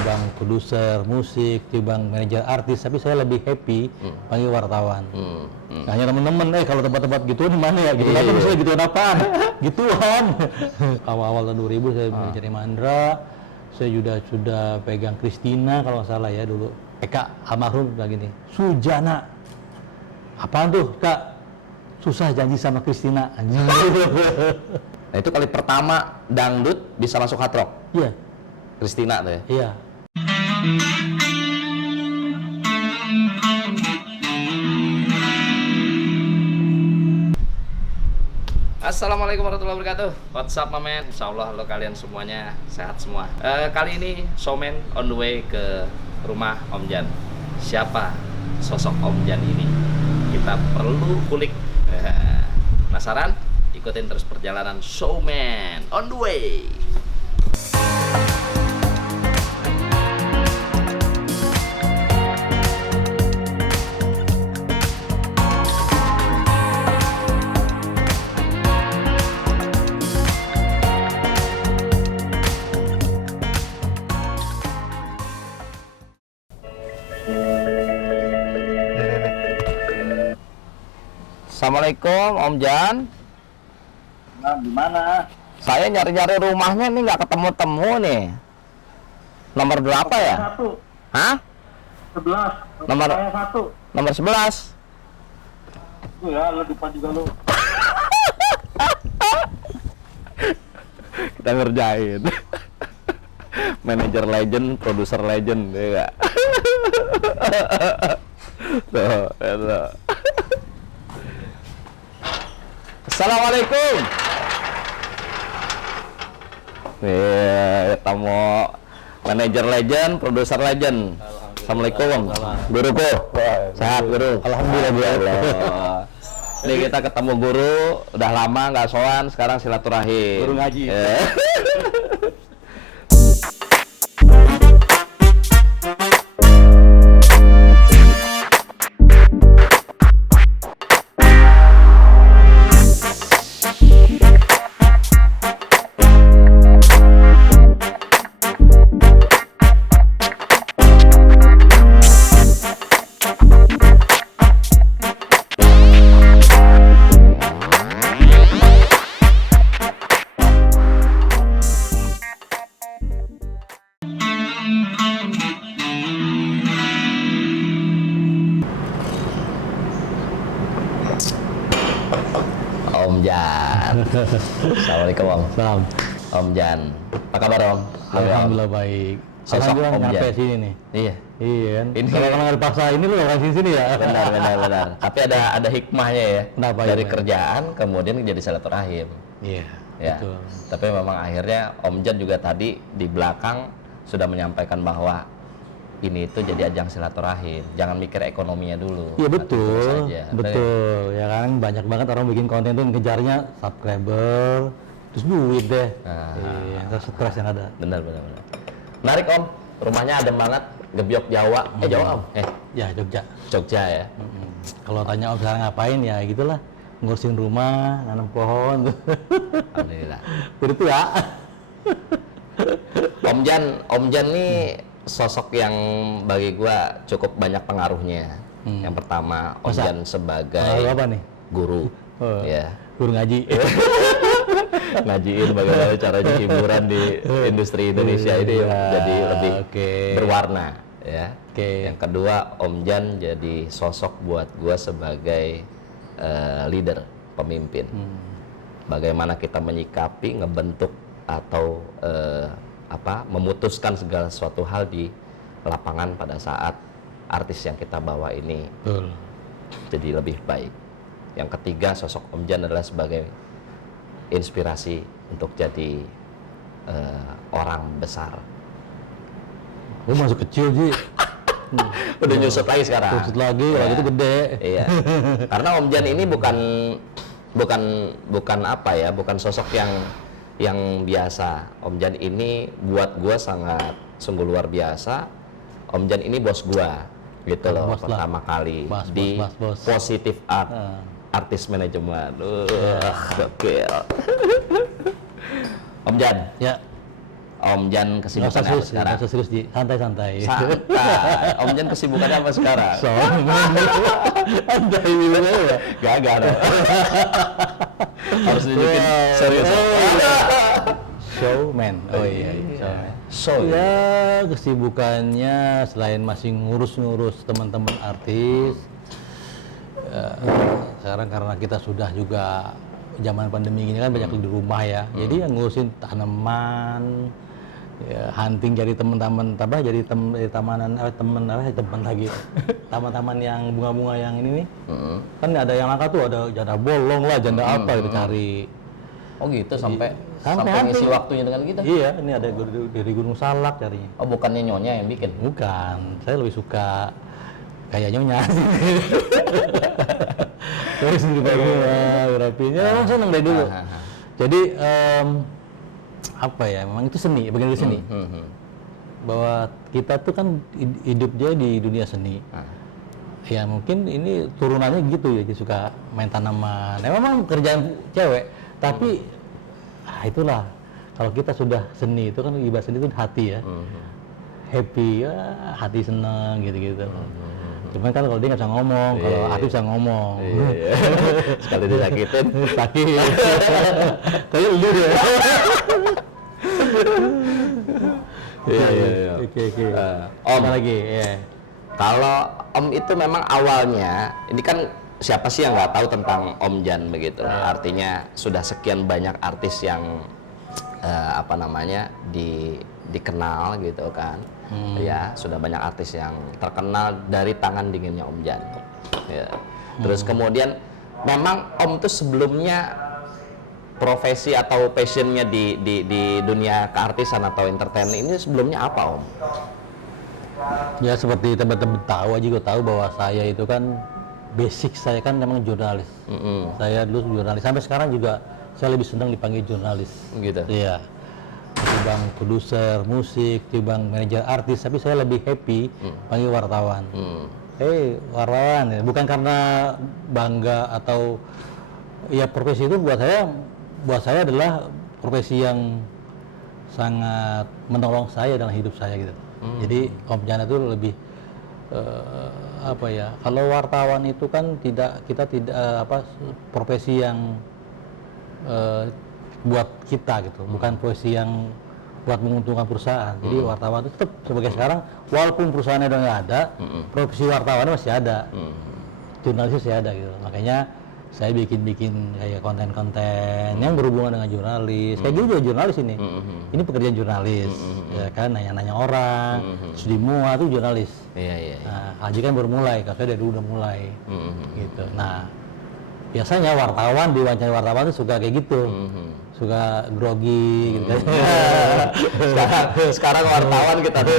tibang produser musik, tibang manajer artis, tapi saya lebih happy panggil wartawan. Hanya teman-teman, kalau tempat-tempat gituan di mana ya? Gitu kan misalnya gituan apaan? Gituan. Awal-awal tahun 2000 saya manajer Mandra, saya sudah pegang Christina kalau nggak salah ya dulu. Eka almarhum bilang gini, Sujana, apaan tuh Kak? Susah janji sama Christina. Nah itu kali pertama dangdut bisa masuk hard rock. Iya. Christina tuh ya. Iya. Assalamualaikum warahmatullahi wabarakatuh. What's up, my man? Insya Allah lo kalian semuanya sehat semua. Kali ini Showman on the way ke rumah Om Jan. Siapa sosok Om Jan ini? Kita perlu kulik. Penasaran? Ikutin terus perjalanan Showman on the way. Assalamualaikum Om Jan. Nah, di mana? Saya nyari-nyari rumahnya nih nggak ketemu-temu nih. Nomor berapa ya? 1, Hah? 11. Nomor Saya 1. nomor 11. Tuh ya, lo depan juga lo. Kita ngerjain. Manajer legend, produser legend, ya nggak? Tuh, itu. Assalamualaikum. Nih, ketemu manajer legend, produser legend. Assalamualaikum. Guruku. Sehat, Guru. Alhamdulillah. Ini kita ketemu guru, udah lama nggak sowan, sekarang silaturahim. Guru ngaji. Om Jan. Assalamualaikum Om. Salam. Om Jan. Apa kabar Om? Alhamdulillah baik. Sosok Sekarang Om nyampe Jan. sini nih. Iya. Iya kan. Ini- Kalau nggak dipaksa ini lu orang sini ya. Benar. Tapi ada hikmahnya ya. Kenapa, Dari gimana? kerjaan kemudian jadi silaturahim. Iya. Ya. Betul. Tapi memang akhirnya Om Jan juga tadi di belakang sudah menyampaikan bahwa ini itu jadi ajang silaturahim. Jangan mikir ekonominya dulu. Iya Nanti betul, terus aja. betul. Ya kan banyak banget orang bikin konten tuh ngejarnya subscriber, terus duit deh. Nah. Iya, terus stres yang ada. Benar. Menarik Om. Rumahnya adem banget. Gebyok Jawa. Jawa Om. Ya Jogja. Jogja ya. Kalau tanya om sekarang ngapain ya gitulah, ngurusin rumah, nanam pohon. Alhamdulillah. Begitu ya. Om Jan nih sosok yang bagi gua cukup banyak pengaruhnya. Yang pertama, Om Masa? Jan sebagai Pengaruh apa nih? guru, Oh. ya, Guru ngaji. ngajiin bagaimana caranya hiburan di industri Indonesia ini jadi lebih oke. berwarna, ya. Oke. Yang kedua, Om Jan jadi sosok buat gua sebagai leader, pemimpin. Bagaimana kita menyikapi, ngebentuk atau memutuskan segala sesuatu hal di lapangan pada saat artis yang kita bawa ini Betul. jadi lebih baik. Yang ketiga, sosok Om Jan adalah sebagai inspirasi untuk jadi orang besar. Lu masuk kecil sih. Udah nyusut lagi sekarang. Terus lagi, Ya. lagi itu gede. Iya. Karena Om Jan ini bukan apa ya, bukan sosok yang biasa. Om Jan ini buat gua sangat sungguh luar biasa. Om Jan ini bos gua, gitu loh, Bos lah. pertama kali Bos, di bos. Positive Art, artis manajemen. Gokil. Om Jan, Ya. Om Jan Nggak kesibukannya usah apa serius, sekarang? nggak usah serius, Ji. Santai-santai. Santai. Om Jan kesibukannya apa sekarang? Santai bilang ya. Gagal dong. Harus nunjukin serius. Showman. Oh iya, showman. So, Ya, kesibukannya selain masih ngurus-ngurus teman-teman artis, sekarang karena kita sudah juga zaman pandemi gini kan banyak di rumah ya, jadi yang ngurusin tanaman, ya, hunting jadi teman-teman, jadi tamanan, teman lagi, taman-taman yang bunga-bunga yang ini nih, kan ada yang langka tuh, ada janda bolong lah, janda apa gitu cari. Oh gitu sampai Sampai ngisi hunting. waktunya dengan kita. Iya, ini ada dari Gunung Salak carinya. Oh bukannya nyonya yang bikin? Bukan, saya lebih suka kayak nyonya. Terus di berapinya, memang seneng dari dulu. Jadi apa ya? Memang itu seni, bagian dari seni. Bahwa kita tuh kan hidup dia di dunia seni. Ya mungkin ini turunannya gitu ya, dia suka main tanaman. Ya, memang kerjaan cewek, tapi itulah kalau kita sudah seni itu kan ibarat seni itu hati ya. Happy ya, hati seneng gitu-gitu. Cuman kan kalau dia nggak bisa ngomong, kalau hati bisa ngomong. Iya. Sekali disakitin. Sakit. Kayak lu deh. Iya. Oke. Om Apa lagi? Ya. Kalau Om itu memang awalnya, ini kan siapa sih yang nggak tahu tentang Om Jan begitu. Artinya sudah sekian banyak artis yang dikenal gitu kan. Ya, sudah banyak artis yang terkenal dari tangan dinginnya Om Jan. Ya. Terus kemudian memang Om tuh sebelumnya profesi atau passionnya di dunia keartisan atau entertain ini sebelumnya apa Om? Ya seperti teman-teman tahu aja, gue tahu bahwa saya itu kan basic saya kan memang jurnalis. Saya dulu jurnalis, sampai sekarang juga saya lebih senang dipanggil jurnalis. Gitu. Iya. Timbang produser musik, timbang manajer artis, tapi saya lebih happy panggil wartawan. Wartawan ya, bukan karena bangga atau ya profesi itu buat saya adalah profesi yang sangat menolong saya dalam hidup saya gitu. Jadi Om Jan itu lebih apa ya? Kalau wartawan itu kan kita tidak profesi yang buat kita gitu, bukan profesi yang buat menguntungkan perusahaan. Jadi wartawan itu tetap sebagai sekarang, walaupun perusahaannya udah nggak ada, profesi wartawan masih ada, jurnalis masih ada gitu. Makanya saya bikin kayak konten-konten yang berhubungan dengan jurnalis. Kayak gitu juga jurnalis ini. Ini pekerjaan jurnalis, ya kan, nanya-nanya orang, terus dimuat itu jurnalis. Iya. Nah, Haji kan baru mulai, kalau saya dari dulu udah mulai, gitu. Nah, biasanya diwawancara wartawan tuh suka kayak gitu, suka grogi, gitu kan. Sekarang wartawan kita tuh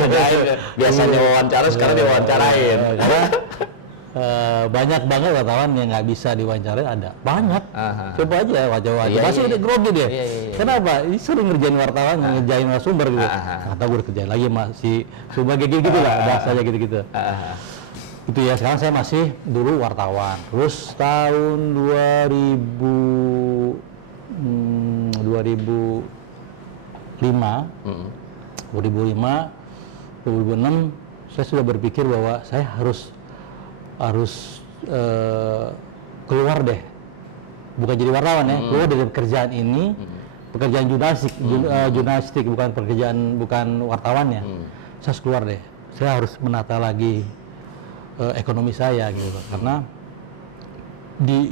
biasanya wawancara, sekarang diwawancarain. Karena banyak banget wartawan yang nggak bisa diwawancarain, ada banyak. Coba aja wajah-wajah Iya, masih iya, udah grogi dia. Iya. Kenapa? Ini sering ngerjain wartawan, ngerjain narasumber gitu. Atau gue kerjain lagi masih sebagai gitu lah, bahasanya gitu-gitu. Itu ya, sekarang saya masih dulu wartawan. Terus tahun 2005 2006 saya sudah berpikir bahwa saya harus keluar deh, bukan jadi wartawan ya, keluar dari pekerjaan ini, pekerjaan jurnalistik, bukan wartawannya. Saya harus keluar deh, saya harus menata lagi ekonomi saya gitu, karena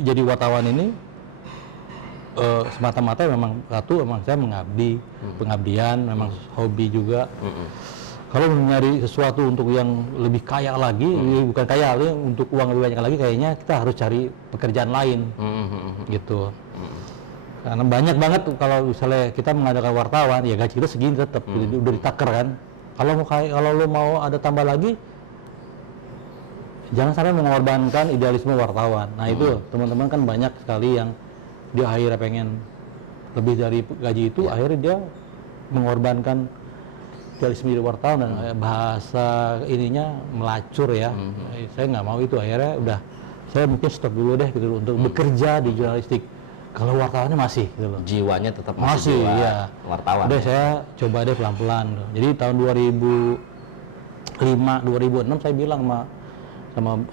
jadi wartawan ini semata-mata memang saya pengabdian, memang hobi juga. Kalau mencari sesuatu untuk yang lebih kaya lagi, bukan kaya lagi, untuk uang lebih banyak lagi, kayaknya kita harus cari pekerjaan lain, gitu. Karena banyak banget kalau misalnya kita mengadakan wartawan, ya gaji kita segini tetap, udah ditaker kan. Kalau lo mau ada tambah lagi, jangan sampai mengorbankan idealisme wartawan. Nah itu teman-teman kan banyak sekali yang dia akhirnya pengen lebih dari gaji itu, akhirnya dia mengorbankan idealisme jadi wartawan dan bahasa ininya melacur ya. Saya nggak mau itu, akhirnya udah saya mungkin stop dulu deh gitu untuk bekerja di jurnalistik. Kalau wartawannya masih gitu loh. Jiwanya tetap masih jiwa iya. wartawan. Udah saya coba deh pelan-pelan. Jadi tahun 2005, 2006 saya bilang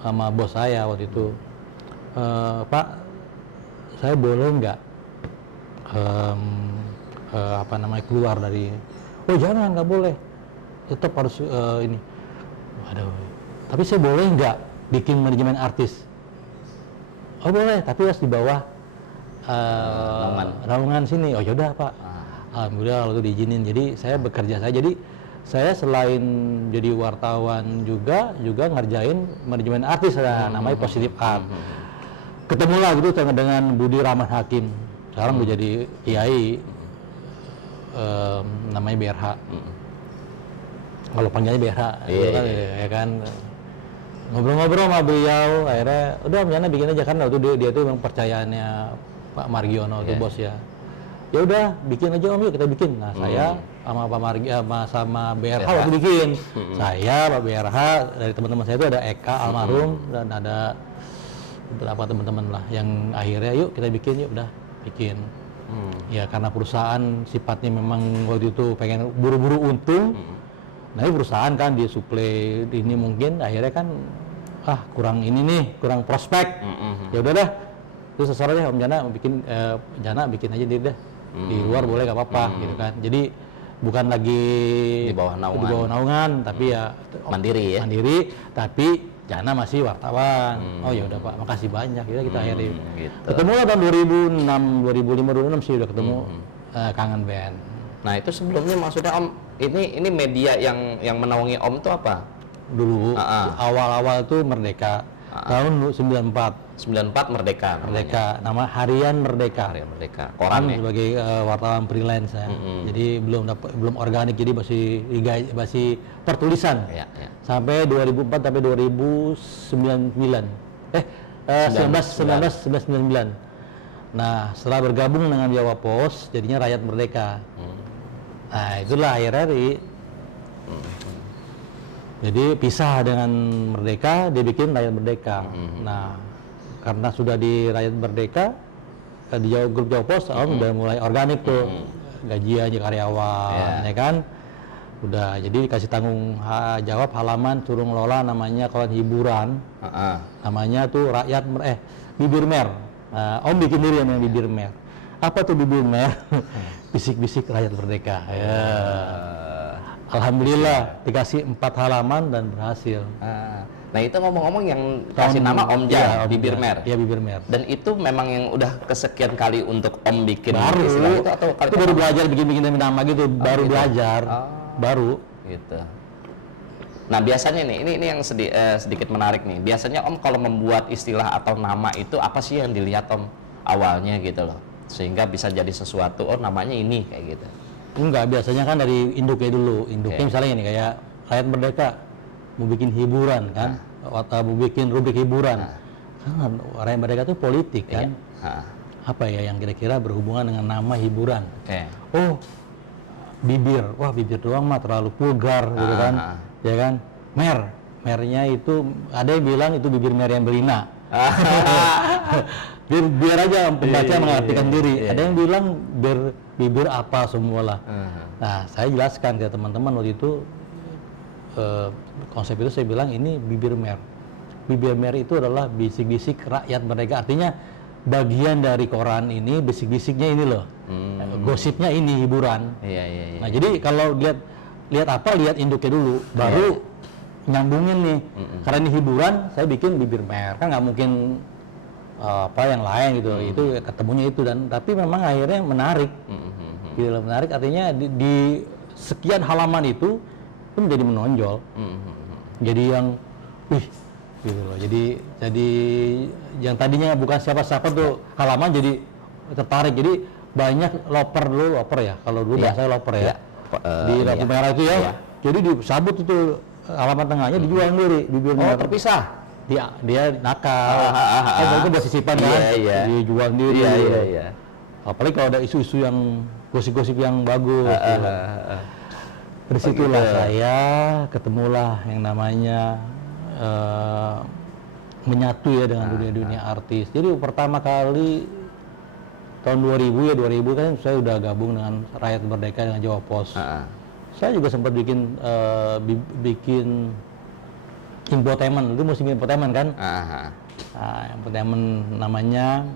sama bos saya waktu itu, Pak, saya boleh nggak keluar dari? Oh jangan, nggak boleh. Tetap harus ini. Waduh. Tapi saya boleh nggak bikin manajemen artis? Oh boleh, tapi harus di bawah naungan sini. Oh yaudah Pak. Alhamdulillah kalau itu diizinin. Jadi saya bekerja saya selain jadi wartawan juga ngerjain manajemen artis, namanya Positif Art. Ketemulah gitu dengan Budi Rahman Hakim. Sekarang udah jadi kiai, namanya BRH. Kalau panggilnya BRH, ya kan. Ngobrol-ngobrol sama beliau, akhirnya udah Jana bikin aja, karena waktu dia tuh memang percayaannya Pak Margiono tuh bos ya. Ya udah bikin aja Om, yuk kita bikin. Nah saya sama Pak sama BRH waktu bikin. Saya Pak BRH, dari teman-teman saya itu ada Eka almarhum dan ada beberapa teman-teman lah yang akhirnya yuk kita bikin, yuk udah bikin. Ya karena perusahaan sifatnya memang waktu itu pengen buru-buru untung. Nah ini perusahaan kan disuplai ini, mungkin akhirnya kan kurang ini nih, kurang prospek. Ya udah dah, terus sesuatu deh Om Jana bikin, Jana bikin aja deh di luar boleh gak apa-apa gitu kan. Jadi bukan lagi di bawah naungan, tapi ya mandiri ya. Mandiri, tapi Jana masih wartawan. Oh ya udah Pak, makasih banyak. Kita akhirnya gitu. Ketemu lah tahun 2006, 2005, 2006 sih udah ketemu. Kangen Band. Nah itu sebelumnya maksudnya Om, ini media yang menaungi Om tuh apa? Dulu awal-awal tuh Merdeka, tahun 94 Merdeka. Nama Harian Merdeka. Harian Merdeka. Koran ya? Sebagai wartawan freelance ya. Jadi belum organik, jadi masih tertulisan. Ya. Sampai 2004 sampai 2099. 1999. Nah, setelah bergabung dengan Jawa Pos, jadinya Rakyat Merdeka. Nah, itulah akhirnya jadi pisah dengan Merdeka, dia bikin Rakyat Merdeka. Nah, karena sudah di Rakyat Merdeka, di grup Jawa Pos, udah mulai organik tuh, gajiannya karyawan, ya kan? Udah, jadi dikasih tanggung jawab halaman, suruh ngelola namanya koran hiburan, namanya tuh Bibir Mer. Om bikin diri yang Bibir Mer. Apa tuh Bibir Mer? Bisik-bisik Rakyat Merdeka. Ya. Alhamdulillah dikasih 4 halaman dan berhasil. Nah itu ngomong-ngomong yang kasih nama Om Jan, Bibir Mer. Iya, Bibir Mer. Dan itu memang yang udah kesekian kali untuk Om bikin baru istilah itu, atau kali itu baru belajar bikin nama gitu, baru gitu. Belajar. Baru gitu. Nah biasanya nih, ini yang sedikit menarik nih. Biasanya Om kalau membuat istilah atau nama itu apa sih yang dilihat Om awalnya gitu loh, sehingga bisa jadi sesuatu, oh namanya ini kayak gitu. Enggak, biasanya kan dari induknya dulu. Induknya misalnya ini kayak Rakyat Merdeka mau bikin hiburan kan, atau mau bikin rubrik hiburan. Kan Rakyat Merdeka itu politik kan. Apa ya yang kira-kira berhubungan dengan nama hiburan? Oh, bibir, wah bibir doang mah terlalu vulgar gitu kan. Ya kan? Mernya itu ada yang bilang itu bibir Meriam Belina. biar aja pembaca mengartikan diri. Ada yang bilang bibir apa semua lah. Nah, saya jelaskan ke teman-teman waktu itu, konsep itu saya bilang ini bibir mer. Bibir mer itu adalah bisik-bisik Rakyat Merdeka. Artinya bagian dari koran ini, bisik-bisiknya ini loh. Gosipnya ini hiburan. Nah, jadi kalau lihat induknya dulu, baru nyambungin nih. Karena ini hiburan, saya bikin bibir mer. Kan nggak mungkin yang lain gitu. Itu ketemunya itu, dan tapi memang akhirnya menarik. Gitu loh, menarik artinya di sekian halaman itu menjadi menonjol. Jadi yang gitu loh. Jadi yang tadinya bukan siapa-siapa tuh halaman jadi tertarik. Jadi banyak loper ya. Kalau dulu bahasa loper ya. Di lampu merah itu ya. Jadi disabut itu halaman tengahnya dijual sendiri, bibir merah. Terpisah. Dia nakal. Itu buat sisipan kan. Dijual sendiri. Apalagi kalau ada isu-isu yang gosip-gosip yang bagus. Dari situlah saya ketemulah yang namanya menyatu ya dengan dunia-dunia artis. Jadi pertama kali tahun 2000 ya 2000 kan saya udah gabung dengan Rakyat Merdeka dengan Jawa Pos. Saya juga sempat bikin infotainment, itu musim infotainment kan. Infotainment namanya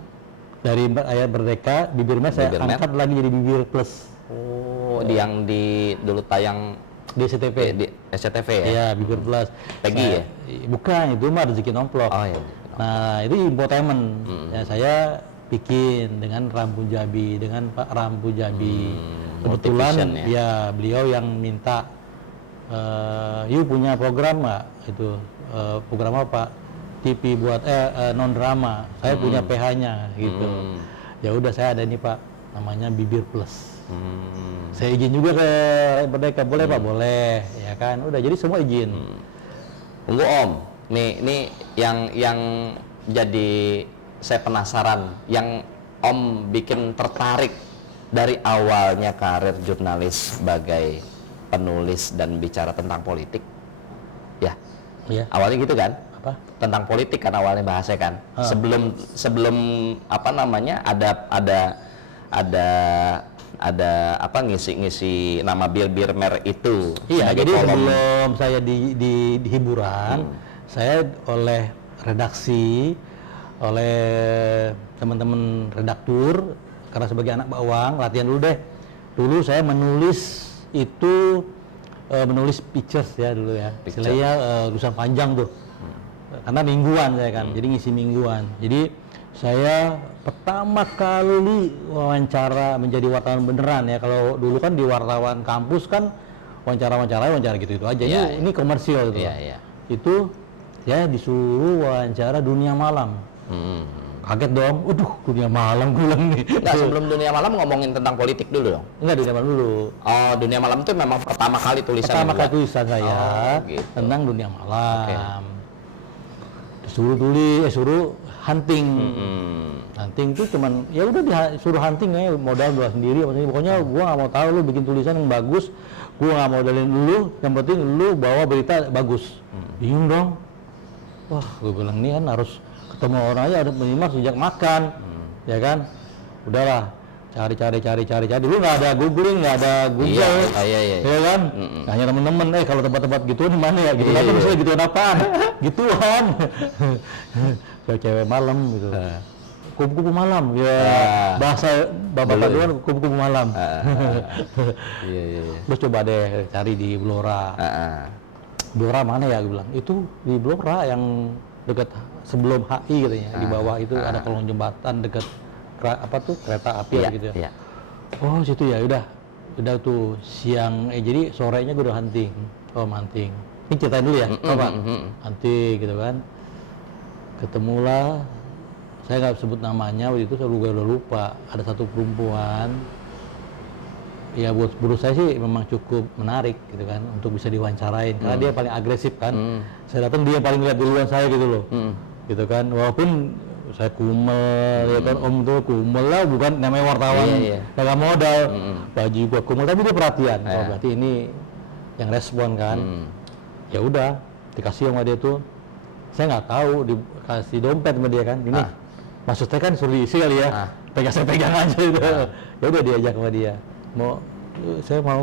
dari Rakyat Merdeka, Bibirmer saya angkat lagi jadi Bibir Plus. Oh, yang di dulu tayang di SCTV. Di SCTV ya? Iya, Bibir Plus. Peggy ya? Bukan, itu mah Rezeki Nomplok. Oh iya. Nah, itu infotainment. Ya, saya bikin dengan Rambu Jabi, dengan Pak Rambu Jabi. Kebetulan ya beliau yang minta, "Yuk punya program nggak?" Itu program apa? TV buat non drama. Saya punya PH-nya gitu. Ya udah, saya ada nih Pak, namanya Bibir Plus. Saya izin juga ke Merdeka, boleh Pak, boleh, ya kan? Udah, jadi semua izin. Tunggu Om, nih yang jadi saya penasaran, yang Om bikin tertarik dari awalnya karir jurnalis sebagai penulis dan bicara tentang politik, ya? Iya. Awalnya gitu kan? Apa? Tentang politik kan awalnya bahasnya kan? Sebelum apa namanya ada apa ngisi nama Bibirmer itu. Iya, jadi sebelum saya di hiburan, saya oleh redaksi, oleh teman-teman redaktur, karena sebagai anak bawang, latihan dulu deh. Dulu saya menulis itu, menulis pictures ya dulu ya. Istilahnya tulisan panjang tuh. Karena mingguan saya kan, jadi ngisi mingguan. Jadi saya pertama kali wawancara menjadi wartawan beneran ya. Kalau dulu kan di wartawan kampus kan wawancara gitu aja. Ini komersial gitu. Itu saya disuruh wawancara Dunia Malam. Kaget dong, Dunia Malam gue bilang nih. Enggak, sebelum Dunia Malam ngomongin tentang politik dulu dong? Enggak, Dunia Malam dulu. Oh, Dunia Malam itu memang pertama kali tulisan tulisan saya gitu. Tentang Dunia Malam. Suruh hunting. Hunting itu cuman ya udah disuruh hunting ya, modal gua sendiri, maksudnya pokoknya gua nggak mau tahu lu bikin tulisan yang bagus, gua nggak modalin lu, yang penting lu bawa berita bagus. Bingung dong. Wah, gua bilang ini kan harus ketemu orang aja, harus minimal sejak makan, ya kan? Udahlah, cari. Dulu nggak ada googling, nggak ada Google, ya kan? Hanya temen-temen, kalau tempat-tempat gitu di mana ya? Gitu aja misalnya gituan apaan? Gituan. Cewek malam gitu. Kupu-kupu malam, ya bahasa bapak doang kupu-kupu malam. Terus coba deh cari di Blora. Blora mana ya? Gue bilang itu di Blora yang dekat sebelum HI katanya, di bawah itu ada kolong jembatan dekat kereta api gitu ya. Oh situ ya, udah tuh siang, jadi sorenya gue udah hunting. Hunting. Ini ceritain dulu ya, Pak. Hunting gitu kan. Ketemulah, saya nggak sebut namanya waktu itu, saya udah lupa. Ada satu perempuan, ya buat saya sih memang cukup menarik gitu kan untuk bisa diwawancarain, karena dia paling agresif kan. Saya datang dia paling lihat duluan saya gitu loh, gitu kan. Walaupun saya kumel, ya kan Om tuh kumel lah, bukan namanya wartawan, nggak modal, baju gua kumel tapi dia perhatian. Oh berarti ini yang respon kan. Ya udah dikasih sama dia tuh. Saya nggak tahu, dikasih dompet sama dia kan, ini maksudnya kan suruh diisi kali ya, saya pegang aja itu. Ya udah diajak sama dia, saya mau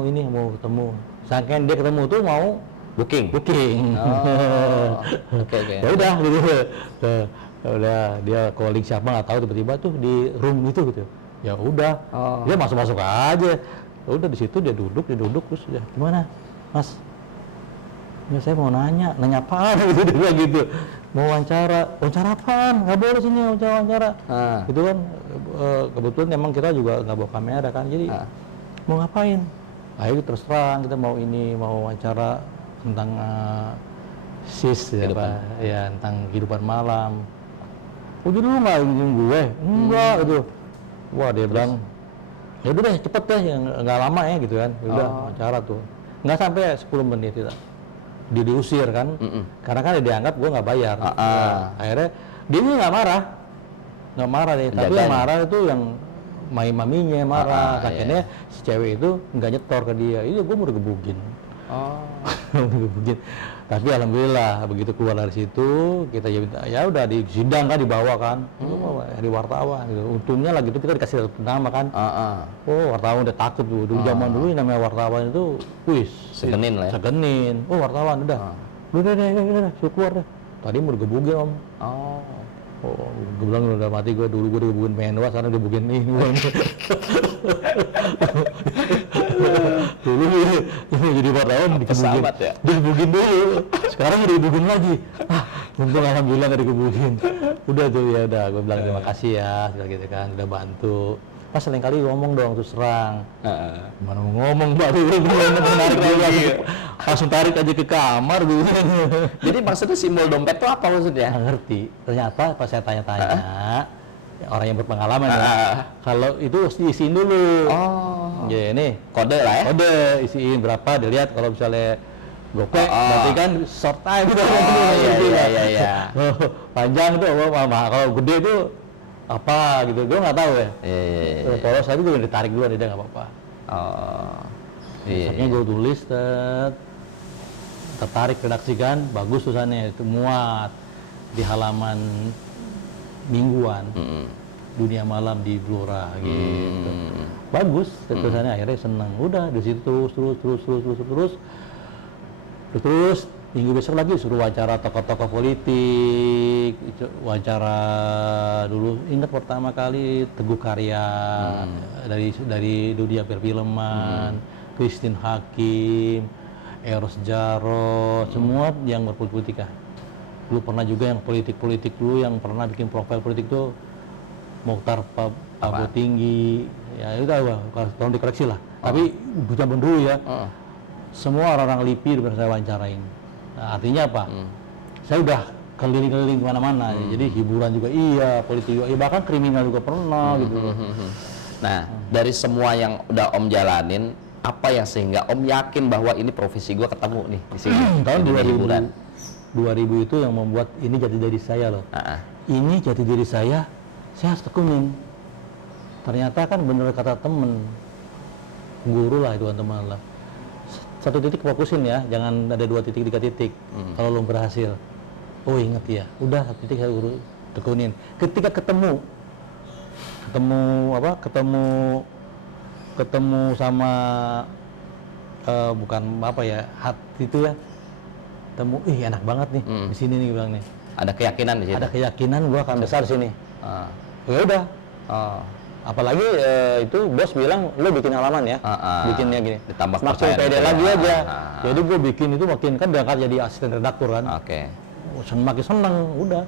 ketemu. Saking dia ketemu tuh mau booking. Ya udah gitu. Ya udah dia calling siapa nggak tahu, tiba-tiba tuh di room itu gitu. Ya udah, dia masuk aja. Ya udah di situ dia duduk terus ya gimana, Mas? Ya saya mau nanya apaan gitu, dia bilang gitu. Mau wawancara apaan? Nggak boleh sini wawancara. Gitu kan, kebetulan emang kita juga nggak bawa kamera kan, jadi mau ngapain? Ayo terus terang, kita mau wawancara tentang tentang kehidupan malam. Udah dulu nggak izin gue? Enggak gitu. Wah dia bilang, ya udah deh cepet deh, nggak lama ya gitu kan. Udah wawancara tuh, nggak sampai 10 menit kita. Dia diusir kan, karena kan dianggap gue nggak bayar. Akhirnya dia nggak marah deh, tapi yang marah itu yang maminya marah. Akhirnya si cewek itu nggak nyetor ke dia, itu gue mau digebukin. digebukin. Tapi alhamdulillah begitu keluar dari situ kita ya udah di sidang kan, dibawa kan, di wartawan gitu. Untungnya lagi itu kita dikasih nama kan. Oh, wartawan udah takut tuh. Dulu zaman dulu yang namanya wartawan itu wis Segenin lah ya. segenin. Oh, wartawan udah udah suruh keluar deh. Tadi mau digebukin om. Oh, gue bilang udah mati gue, dulu gue digebukin Menwa, sekarang digebukin ini. Dulu jadi wartawan digebukin, Pesawat ya? digebukin dulu, sekarang udah digebukin lagi. Untung alhamdulillah nggak digebukin. Udah tuh ya udah, gue bilang terima kasih ya, gitu kan, udah bantu. Pas lain kali ngomong dong terus terang. Mana mau ngomong baru menarik dia langsung tarik aja ke kamar gitu. Jadi maksudnya simbol dompet itu apa maksudnya? Nggak ngerti. Ternyata pas saya tanya-tanya orang yang berpengalaman ya, kalau itu harus diisiin dulu. Ya ini Kode lah ya. kode isiin berapa, dilihat kalau misalnya gopek berarti kan short time gitu. Iya. Panjang tuh kalau gede tuh apa gitu, gue nggak tahu ya. Polos tapi gue ditarik dulu, dia nggak apa-apa. Akhirnya gue tulis, tertarik redaksikan, bagus tulisannya, itu muat di halaman mingguan Dunia Malam di Blora gitu. Bagus tulisannya, akhirnya seneng. Udah di situ terus minggu besok lagi suruh wawancara tokoh-tokoh politik, wawancara dulu ingat pertama kali Teguh Karya dari dunia perfilman, Christine Hakim, Eros Jarot, semua yang berpolitik. Dulu pernah juga yang politik dulu yang pernah bikin profil politik tuh Mokhtar Pabo Tinggi, ya itu tolong dikoreksi lah. Tapi zaman dulu ya, semua orang-orang LIPI udah saya wawancarain. Nah, artinya apa? Saya udah keliling-keliling kemana-mana, jadi hiburan juga iya, politik juga iya, bahkan kriminal juga pernah gitu loh. Nah, dari semua yang udah Om jalanin, apa yang sehingga Om yakin bahwa ini profesi gua ketemu nih di sini? Tahun di dunia hiburan. 2000 itu yang membuat ini jati diri saya loh. Ini jati diri saya harus tekunin. Ternyata kan bener kata temen, guru lah itu teman lah. Satu titik fokusin ya, jangan ada 2 titik, 3 titik. Kalau belum berhasil, oh inget ya, udah 1 titik saya guru tekunin. Ketika ketemu sama bukan apa ya, hati itu ya, ketemu, enak banget nih di sini nih bilang nih. Ada keyakinan di situ. Ada keyakinan gua akan besar sini. Ya udah. Apalagi itu bos bilang lo bikin halaman ya, bikinnya gini, ditambah maksud pede lagi aja. Jadi gue bikin itu makin kan berangkat jadi asisten redaktur kan. Semakin seneng, udah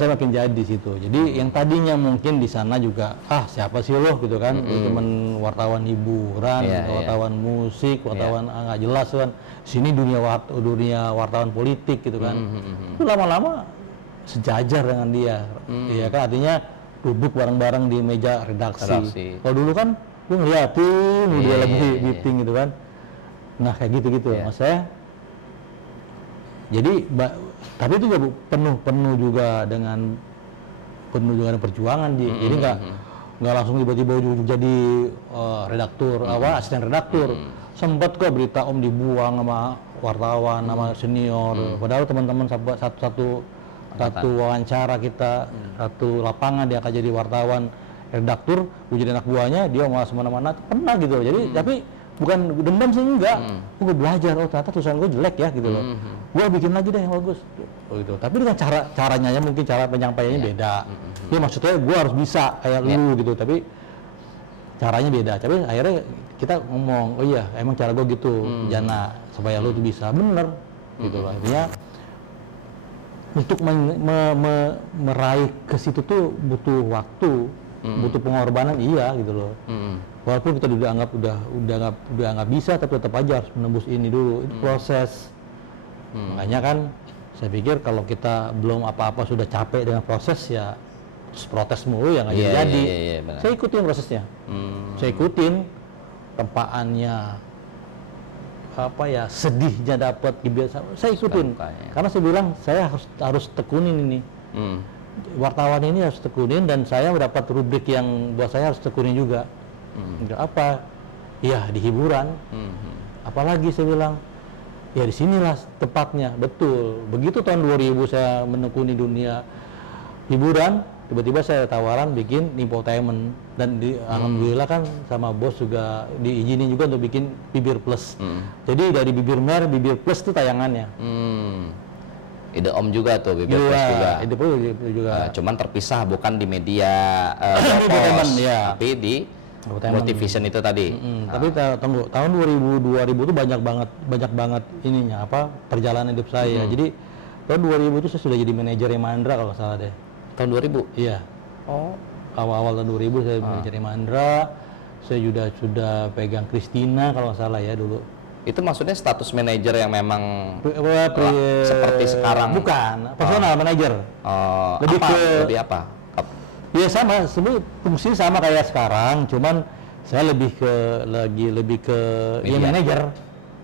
saya makin jadi di situ. Jadi yang tadinya mungkin di sana juga siapa sih lo gitu kan, temen wartawan hiburan, wartawan musik, wartawan nggak jelas kan. Sini dunia wartawan politik gitu kan. Itu lama-lama sejajar dengan dia, ya kan, artinya duduk bareng-bareng di meja redaksi. Kalau dulu kan gue ngeliatin dia lagi meeting gitu kan. Nah kayak gitu-gitu mas saya. Jadi tapi itu juga penuh juga dengan perjuangan dia. Jadi nggak langsung tiba-tiba ujung jadi redaktur asisten redaktur. Sempet kok berita Om dibuang sama wartawan, sama senior. Padahal teman-teman satu wawancara kita, satu lapangan dia akan jadi wartawan redaktur, gue jadi anak buahnya, dia malah semana-mana pernah gitu. Jadi tapi bukan dendam sih enggak, gue belajar, ternyata tulisan gue jelek ya gitu loh, gue bikin lagi deh yang bagus gitu. Tapi dengan caranya ya mungkin cara penyampaiannya beda. Ya maksudnya gue harus bisa kayak lu gitu, tapi caranya beda. Tapi akhirnya kita ngomong, oh iya emang cara gue gitu, Jana, supaya lu tuh bisa bener gitu loh. Artinya untuk meraih ke situ tuh butuh waktu, butuh pengorbanan gitu loh. Walaupun kita udah nggak bisa, tapi tetap aja harus menembus ini dulu. Itu proses. Makanya kan saya pikir kalau kita belum apa-apa sudah capek dengan proses ya terus protes mulu ya nggak jadi. Saya ikutin prosesnya. Saya ikutin tempaannya, sedihnya dapat kebiasaan, saya ikutin. Karena saya bilang saya harus tekunin ini. Wartawan ini harus tekunin, dan saya mendapat rubrik yang buat saya harus tekunin juga. Apa? Ya di hiburan. Apalagi saya bilang Ya di sinilah tepatnya, betul. Begitu tahun 2000 saya menekuni dunia hiburan, tiba-tiba saya tawaran bikin infotainment dan alhamdulillah kan sama bos juga diizinin juga untuk bikin Bibir Plus. Jadi dari Bibir Mer, Bibir Plus itu tayangannya. Ide Om juga tuh Bibir Plus Iya, juga. itu pun juga. Cuman terpisah bukan di media Infotainment, pos, ya. tapi di Infotainment. Multivision itu tadi. Tapi tunggu, tahun 2000 itu banyak banget ininya apa perjalanan hidup saya. Jadi tahun 2000 itu saya sudah jadi manajer Mandra kalau nggak salah deh. Tahun 2000. Iya. Oh. Awal-awal tahun 2000 saya manajer Mandra. Saya sudah pegang Christina kalau nggak salah ya dulu. Itu maksudnya status manajer yang memang Seperti sekarang? Bukan, personal manager. Lebih apa? Ya sama, sebenarnya fungsi sama kayak sekarang, cuman saya lebih ke ya manajer.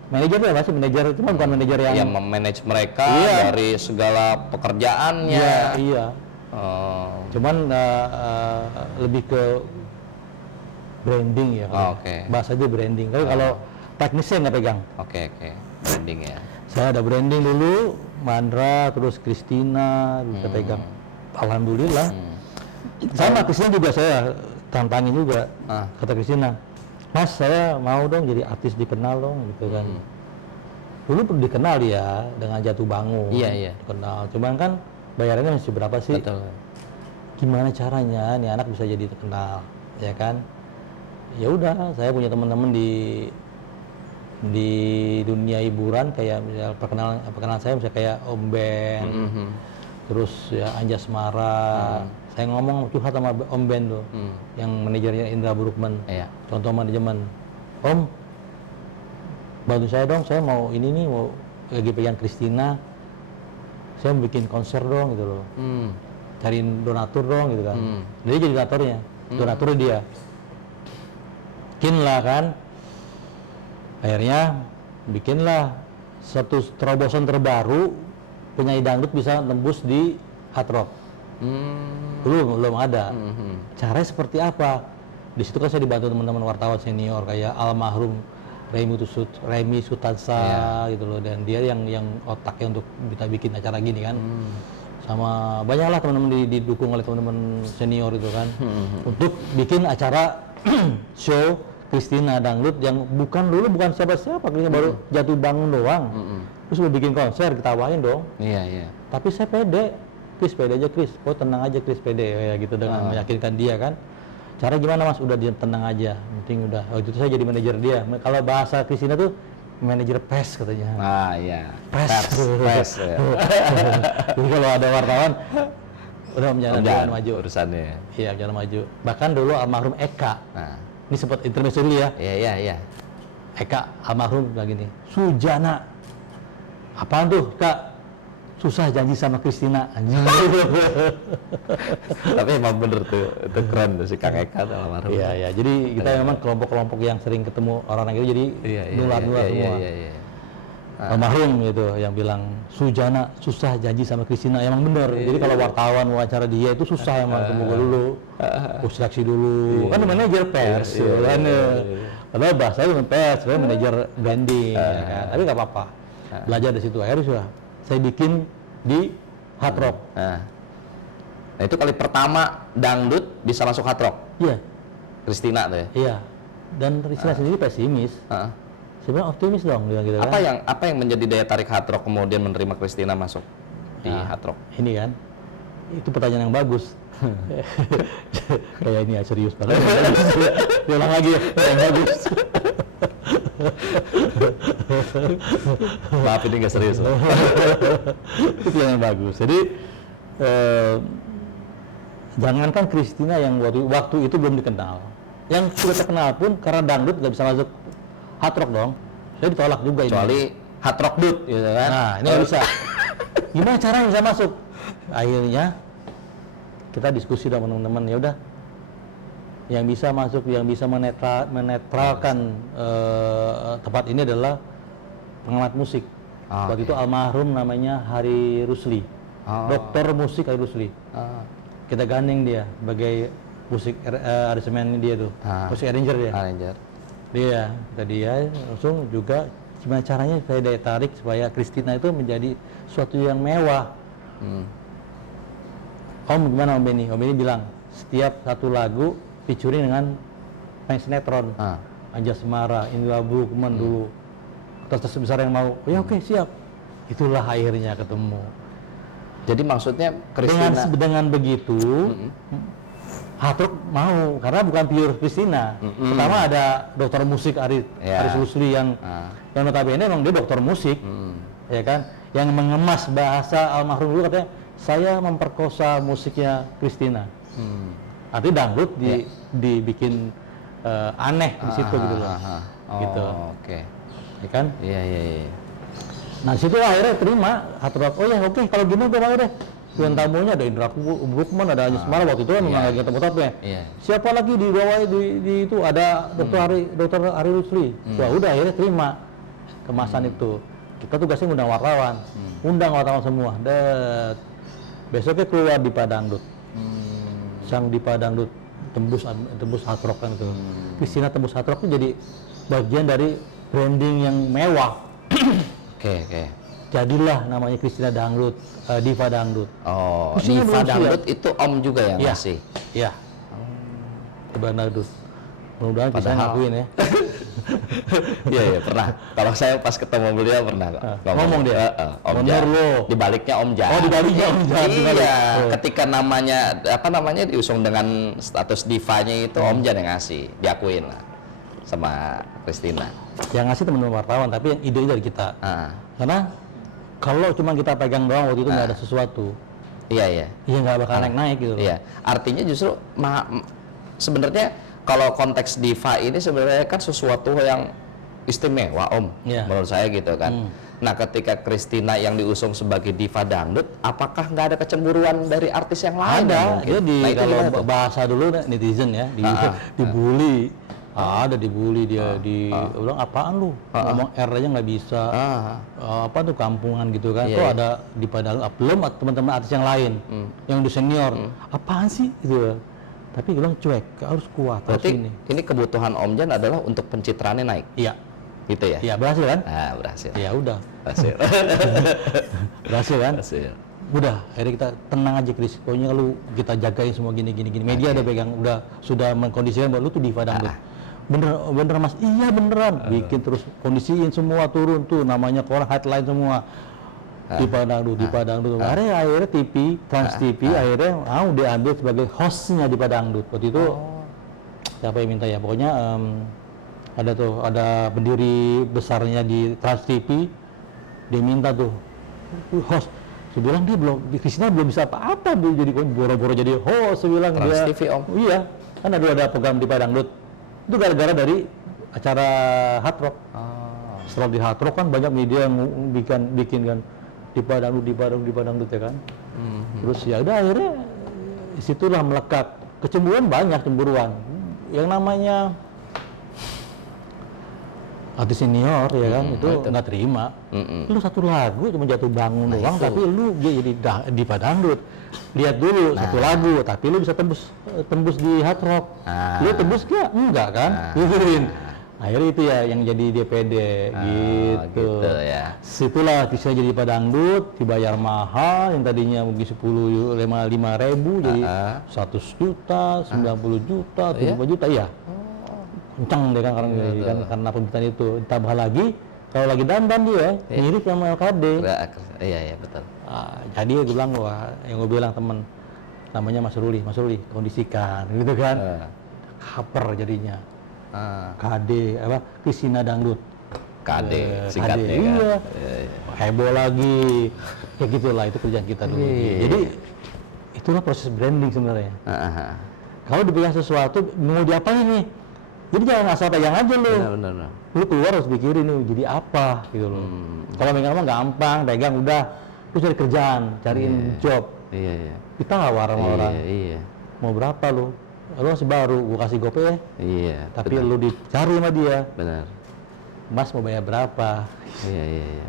Manajer itu apa sih? Manajer itu bukan manajer yang memanage mereka Iya. dari segala pekerjaannya. Iya. Cuman lebih ke branding ya. Oke. Bahasanya branding. Kalau teknisnya nggak pegang. Oke. Branding ya. Saya ada branding dulu, Mandra, terus Christina bisa pegang. Alhamdulillah. Sama Christina juga saya tantangin juga. Kata Christina, Mas saya mau dong jadi artis dikenal dong gitu kan. Dulu perlu dikenal dia dengan Jatuh Bangun. Iya. Dikenal. Cuman kan bayarannya masih berapa sih? Betul. Gimana caranya nih anak bisa jadi terkenal, ya kan? Ya udah, saya punya teman-teman di dunia hiburan kayak misal perkenalan saya misalnya kayak Om Ben, terus ya Anjasmara. Saya ngomong curhat sama Om Ben tuh, yang manajernya Indra Brukman. Iya. Contoh manajemen, Om, bantu saya dong, saya mau ini nih mau lagi pegang Christina, saya mau bikin konser dong gitu loh. Cariin donatur dong gitu kan. Dia jadi donaturnya, donaturnya dia. Bikinlah kan. Akhirnya bikinlah satu terobosan terbaru, penyanyi dangdut bisa tembus di hard rock. Belum ada. Caranya seperti apa? Di situ kan saya dibantu teman-teman wartawan senior kayak almarhum Remy Sutansa gitu loh, dan dia yang otaknya untuk kita bikin acara gini kan. Sama banyaklah teman-teman didukung oleh teman-teman senior itu kan untuk bikin acara show Christina Dangdut yang bukan siapa-siapa, baru Jatuh Bangun doang. Terus mau bikin konser, ketawain dong. Iya. Tapi saya pede, Chris pede aja Chris, oh tenang aja Chris pede ya gitu dengan meyakinkan dia kan. Cara gimana Mas? Udah dia tenang aja, penting udah. Waktu itu saya jadi manajer dia. Kalau bahasa Christina tuh manajer pers katanya. Iya. Pers. Ya. Jadi kalau ada wartawan, udah jalan maju. Urusannya. Iya, jalan maju. Bahkan dulu almarhum Eka. Nah. Ini sempat intermezzo dulu ya. Iya. Eka almarhum lagi nih. Sujana. Apaan tuh, Kak? Susah janji sama Christina. Tapi emang bener tuh, itu keren tuh si Kang Eka tuh almarhum. Iya. Jadi kita memang kelompok-kelompok yang sering ketemu orang-orang itu jadi nular-nular semua. Iya. Almarhum gitu yang bilang Sujana susah janji sama Christina, emang bener. Jadi kalau wartawan wawancara dia itu susah emang, ketemu dulu, seleksi dulu. Kan manajer pers, kan. Padahal bahasanya pers, saya manajer branding, ya kan. Tapi nggak apa-apa. Belajar dari situ. Akhirnya sudah saya bikin di hard rock. Nah itu kali pertama dangdut bisa masuk hard rock. Iya. Christina tuh ya. Iya. Dan Christina sendiri pesimis. Sebenarnya optimis dong dia gitu kan. Apa yang menjadi daya tarik hard rock kemudian menerima Christina masuk di hard rock? Ini kan, itu pertanyaan yang bagus. Kayak ini ya serius banget. Diulang lagi ya, yang bagus. Maaf ini nggak serius loh. Itu yang bagus. Jadi jangankan Christina yang waktu itu belum dikenal, yang sudah terkenal pun karena dangdut nggak bisa masuk hard rock dong. Saya ditolak juga ini. Kecuali hard rock dude gitu kan. Nah, ini nggak bisa. Gimana caranya bisa masuk? Akhirnya kita diskusi dengan teman-teman, ya udah. Yang bisa masuk, yang bisa menetralkan tempat ini adalah pengamat musik. Waktu itu almarhum namanya Hari Rusli. Dokter musik Hari Rusli. Kita gandeng dia sebagai musik aransemen dia tuh. Musik arranger dia. Dia langsung juga gimana caranya saya daya tarik supaya Christina itu menjadi suatu yang mewah. Om gimana Om Benny? Om Benny bilang setiap satu lagu featuring dengan main sinetron. Anjasmara, Indra Bruggman dulu. Atas besar yang mau, ya oke siap. Itulah akhirnya ketemu. Jadi maksudnya Christina Dengan begitu, hard rock mau karena bukan pure Christina. Pertama ada dokter musik Aris Rusli yang notabene memang dia dokter musik, ya kan, yang mengemas bahasa almarhum dulu katanya saya memperkosa musiknya Christina. Artinya dangdut dibikin aneh di situ gitu loh. Gitu. Oke. Ya kan? Iya. Nah situ akhirnya terima hard rock. Oh ya oke kalau gini gue mau deh. Tuan tamunya ada Indra Bruggman, ada Anjasmara waktu itu kan memang lagi ketemu-temunya. Siapa lagi di bawah di itu ada Dokter Ari Rusli. Wah udah akhirnya terima kemasan itu. Kita tugasnya undang wartawan, undang wartawan semua. Besoknya keluar di Padangdut, sang di Padangdut tembus hard rock kan itu. Christina tembus hard rock itu jadi bagian dari branding yang mewah. Oke. Jadilah namanya Christina Dangdut, Diva Dangdut. Oh, Diva Dangdut itu Om juga yang ngasih? Iya. Diva Dangdut. Mudah-mudahan bisa ngakuin ya. Iya, pernah. Kalau saya pas ketemu beliau pernah ngomong dia. Om Jan. Di baliknya Om Jan. Oh, di baliknya Om Jan. Iya, ketika namanya diusung dengan status divanya itu Om Jan yang ngasih, diakuin lah sama Christina. Yang ngasih teman-teman wartawan, tapi yang ide dari kita. Karena kalau cuma kita pegang doang waktu itu nggak ada sesuatu. Iya nggak bakal naik gitu loh. Iya, artinya justru sebenarnya kalau konteks diva ini sebenarnya kan sesuatu yang istimewa Om, menurut saya gitu kan. Nah ketika Christina yang diusung sebagai diva dangdut, apakah nggak ada kecemburuan dari artis yang lain? Ada, itu kalau bahasa dulu netizen ya, dibully. Ada dibully dia, bilang apaan lu, ngomong R aja nggak bisa, apa tuh kampungan gitu kan, kok ada di Padang, belum teman-teman artis yang lain, yang udah senior, apaan sih gitu. Tapi gue bilang cuek, harus kuat. Berarti ini kebutuhan Om Jan adalah untuk pencitraannya naik? Iya. Gitu ya? Iya, berhasil kan? Berhasil. Ya udah. Berhasil. Berhasil kan? Berhasil. Udah, akhirnya kita tenang aja Chris, pokoknya lu kita jagain semua gini. Media ada pegang, sudah mengkondisikan bahwa lu tuh Diva Dangdut. Bener mas, iya beneran, bikin terus kondisiin semua turun tuh, namanya koran headline semua Diva Dangdut. Akhirnya TV, Trans TV akhirnya mau diambil sebagai hostnya Diva Dangdut. Waktu itu siapa yang minta ya, pokoknya ada pendiri besarnya di Trans TV, dia minta tuh host. Saya bilang Christina belum bisa apa-apa, dia jadi boro-boro jadi host. Saya bilang Trans dia, TV Om. Iya, kan ada program Diva Dangdut. Itu gara-gara dari acara hard rock. Setelah di hard rock kan banyak media yang bikin kan Diva Dangdut ya kan. Terus ya udah akhirnya disitulah melekat. Kecemburuan banyak, cemburuan. Yang namanya artis senior ya kan, itu nggak terima. Lu satu lagu cuma jatuh bangun doang, tapi lu jadi Diva Dangdut. Lihat dulu satu lagu, tapi lu bisa tembus di hard rock. Lu tembus enggak kan? Akhirnya itu ya yang jadi DPD gitu ya. Situlah bisa jadi Diva Dangdut, dibayar mahal, yang tadinya mungkin 5 ribu jadi 100 juta, 90 juta, 70 juta ya. Kencang deh kan karena pemberitaan itu. Tambah lagi kalau lagi dandan dia mirip sama LKD. Iya betul. Jadi gue bilang yang gue bilang temen namanya Mas Ruli kondisikan gitu kan. Kaper jadinya. KD Christina Dangdut. KD singkatnya kan. Iya. Heboh lagi. Ya gitulah, itu kerjaan kita dulu. Jadi itulah proses branding sebenarnya. Kalau dipegang sesuatu mau diapain nih? Jadi jangan asal pegang aja lu. Benar. Lu keluar harus pikirin nih jadi apa gitu loh. Kalau megang mah gampang, pegang udah. Lu cari kerjaan, cariin job. Iya. Kita ngawar sama orang. Iya. Mau berapa lu? Lu masih baru, gua kasih gope ya. Iya. Tapi lu dicari sama dia. Benar. Mas mau bayar berapa? Iya.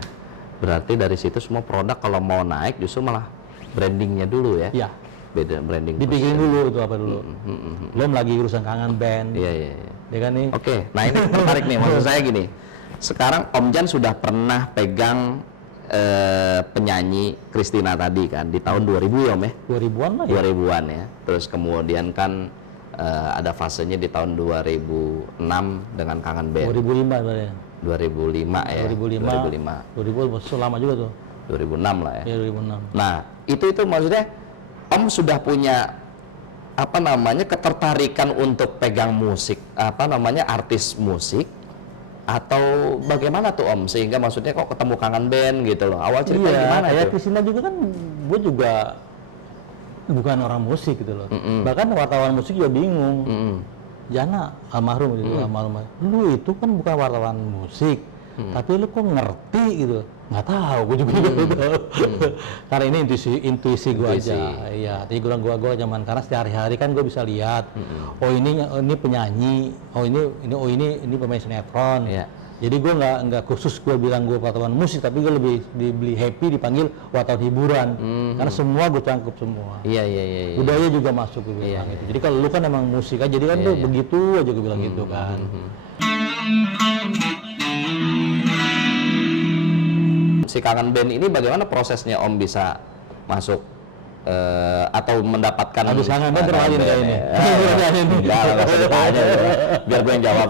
Berarti dari situ semua produk kalau mau naik justru malah brandingnya dulu ya. Iya. Beda branding. Dipikirin dulu itu apa dulu. Belum lagi urusan kangen band. Iya. Ya kan nih. Oke, nah ini menarik nih, maksud saya gini. sekarang Om Jan sudah pernah pegang penyanyi Christina tadi kan di tahun 2000 ya Om ya? 2000-an lah ya. 2000-an ya. Terus kemudian kan ada fasenya di tahun 2006 dengan Kangen Band. 2005 sebenarnya. 2005 ya. 2000 masih lama juga tuh. 2006 lah ya. Ya 2006. Nah, itu maksudnya Om sudah punya apa namanya ketertarikan untuk pegang musik, apa namanya artis musik atau bagaimana tuh Om sehingga maksudnya kok ketemu Kangen Band gitu loh. Awal ceritanya gimana ya tuh? Christina juga kan gue juga bukan orang musik gitu loh. Bahkan wartawan musik juga bingung. Jana almarhum gitu, almarhum. Lu itu kan bukan wartawan musik, tapi lu kok ngerti gitu? Nggak tahu, gue juga nggak tahu. Karena ini intuisi gue aja. Iya, jadi gue bilang gue zaman karena setiap hari kan gue bisa lihat. Oh ini penyanyi, ini pemain sinetron. Iya. Jadi gue nggak khusus gue bilang gue wartawan musik, tapi gue lebih happy dipanggil wartawan hiburan. Karena semua gue cangkup semua. Iya. Budaya juga masuk gue bilang gitu. Jadi kalau lu kan emang musik aja, jadi kan tuh begitu aja gue bilang gitu kan. Si Kangen Band ini bagaimana prosesnya Om bisa masuk atau mendapatkan Habis Kangen Band terlalu kayak ini. Enggak usah ditanya, biar gue yang jawab.